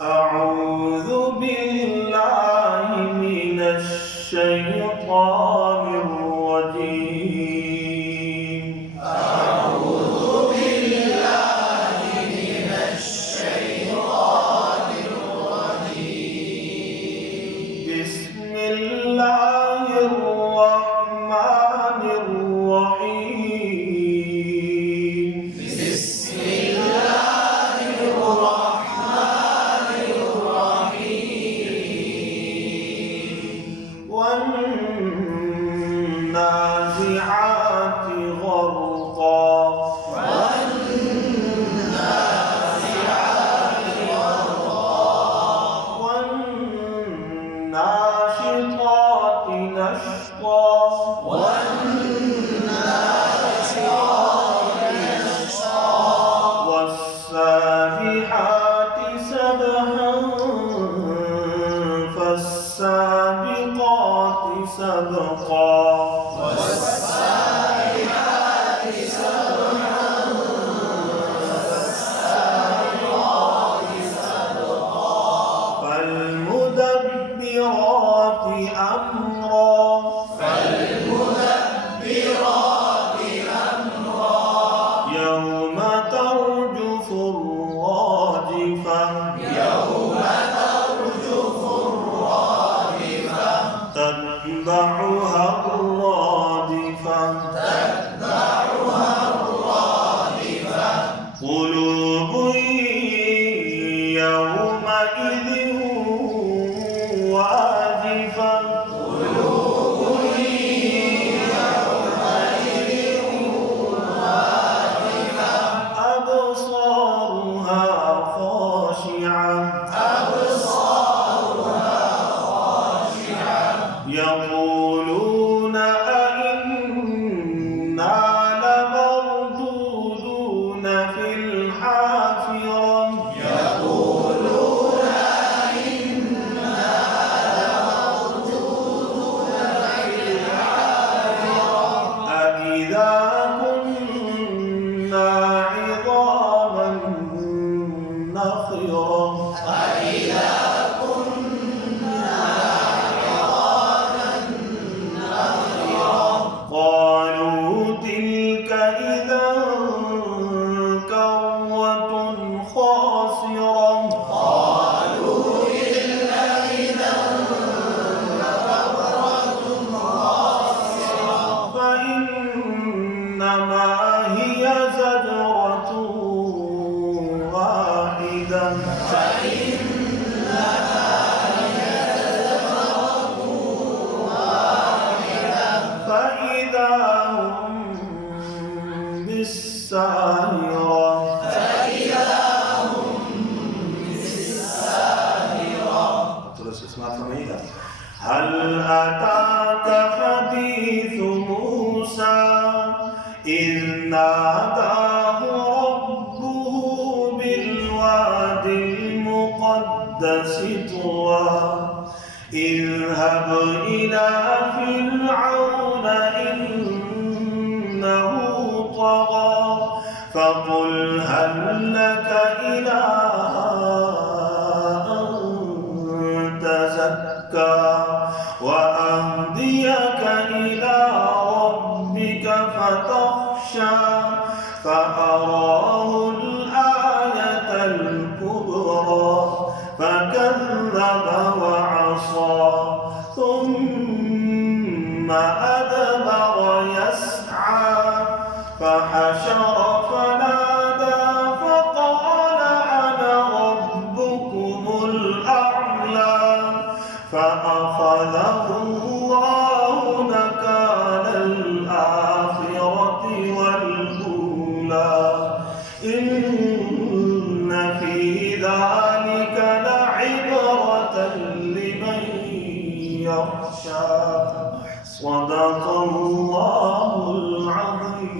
أعوذ بالله من الشيطان الرجيم. أعوذ بالله من الشيطان الرجيم. بسم الله الرحمن الرحيم. بسم الله الرحمن الرحيم. والنازعات غرقا. والنازعات غرقا. والناشطات نشطا. والناشطات نشطا. والسابحات سبحا فالسابقات سبقا. والسابحات سبحا فالسابقات سبقا. فالمدبرات أمرا. فالمدبرات أمرا. يوم ترجف الراجفة. يوم ترجف الرادفة. تتبعها الرادفة. تتبعها الرادفة. قلوب يومئذ واجفة. قلوب يومئذ واجفة. أبصارها خاشعة. أبصارها خاشعة. يقولون أئنا لمردودون في الحافرة. يقولون إنا لمردودون في الحافرة. أإذا كنا عظاما نخرة. أإذا كنا عظاما نخرة. قالوا تلك إذا كرة خاسرة. قالوا تلك إذا كرة خاسرة. فإنما هي زجرة واحدة. فإنما هي زجرة واحدة. فإذا هم بالساهرة. فإذا هم بالساهرة. terus اسمع ثمانية. هل أتاك حديث موسى إذ ناداه ربه بالواد المقدس طوى اذهب إلى فرعون إنه طغى فقل هل لك إلى أن تزكى وأهديك إلى ربك فتخشى فأراه الآية الكبرى فكذب وعصى ثم أدبر يسعى فحشر فنادى فقال أنا ربكم الأعلى فأخذه الله نكال الآخرة والأولى إن في ذلك لعبرة لمن يخشى صدق الله العظيم.